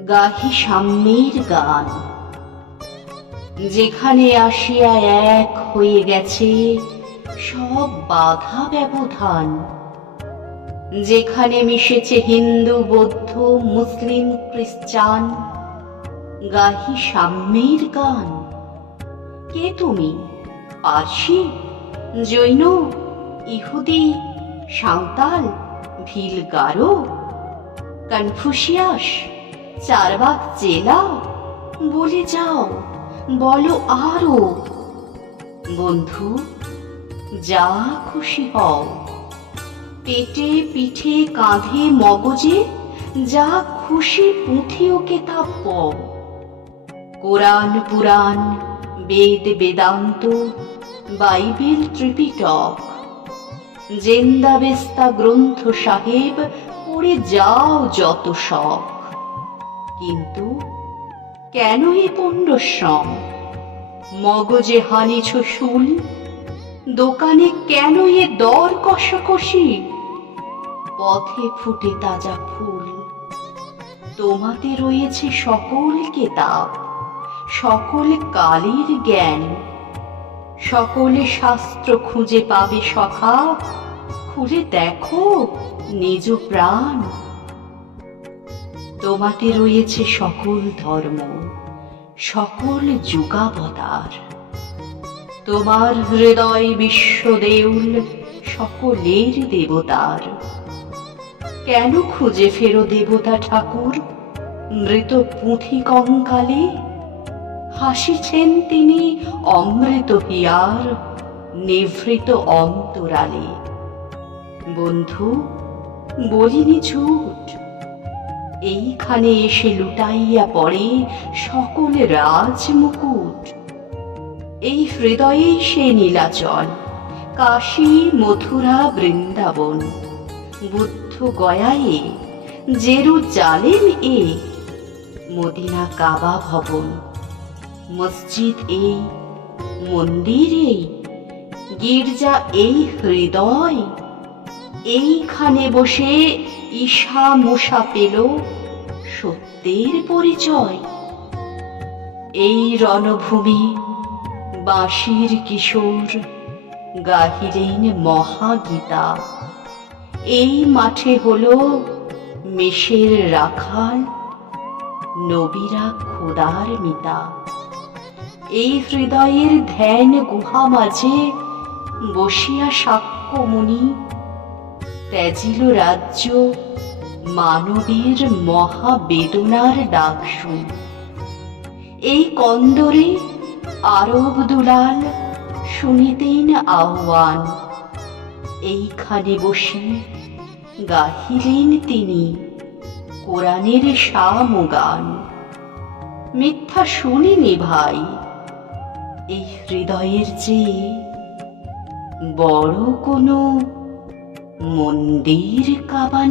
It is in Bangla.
গাহি সাম্যের গান। যেখানে আসিয়া এক হয়ে গেছে সব বাধা ব্যবধান। যেখানে মিশেছে হিন্দু, বৌদ্ধ, মুসলিম, খ্রিস্টান, গাহি সাম্যের গান। কে তুমি? পার্সি? জৈন? ইহুদি? সাঁওতাল? ভিল গারো কনফুসিয়াস? চারবাক চেলাও বলে যাও, বলো আরও। বন্ধু, যা খুশি হও। পেটে পিঠে কাঁধে মগজে যা খুশি পুঁথি ও কেতাব পও। Quran, Purana, Veda, Vedanta, Bible Tripitaka. Zend Avesta Granth Sahib পড়ে যাও যত শখ কিন্তু কেন এ পণ্ডশ্রম মগজে হানিছ শুল, দোকানে কেন এ দর কষাকষি? পথে ফুটে তাজা ফুল, তোমাতে রয়েছে সকল কেতাব, সকল কালের জ্ঞান, সকলে শাস্ত্র খুঁজে পাবে সখা খুলে দেখো নিজ প্রাণ। তোমাতে রয়েছে সকল ধর্ম, সকল যুগাবতার। তোমার হৃদয় বিশ্ব দেউল সকলের দেবতার। কেন খুঁজে ফেরো দেবতা ঠাকুর? মৃত পুঁথি কঙ্কালে? হাসিছেন তিনি অমৃত হিয়ার, নিভৃত অন্তরালে। বন্ধু, বলিনি ঝুট। এইখানে এসে লুটাইয়া পড়ে সকল রাজ মুকুট এই হৃদয়ে সে নীলাচল, কাশী, মথুরা, বৃন্দাবন। বুদ্ধ গয়ায়ে জেরু জালেম এ, মদিনা কাবা ভবন। মসজিদ এই, মন্দির এই, গির্জা এই হৃদয়। এইখানে বসে ঈশা মশা পেল সত্যের পরিচয়। এই রণভূমি বাঁশির কিশোর গাহিলেন মহাগীতা। এই মাঠে হলো মেষের রাখাল, নবীরা খোদার মিতা। এই হৃদয়ের ধ্যান গুহা মাঝে বসিয়া সাক্ষ্য মুনি ত্যাজিল রাজ্য, মানবীর মহাবেদনার ডাক শুন এই কন্দরে আরব দুলাল শুনিতেন আহ্বান। এইখানে বসে গাহিলেন তিনি কোরআনের শাম গান মিথ্যা শুনিনি ভাই, এই হৃদয়ের চেয়ে বড় কোনো মন্দির কাবা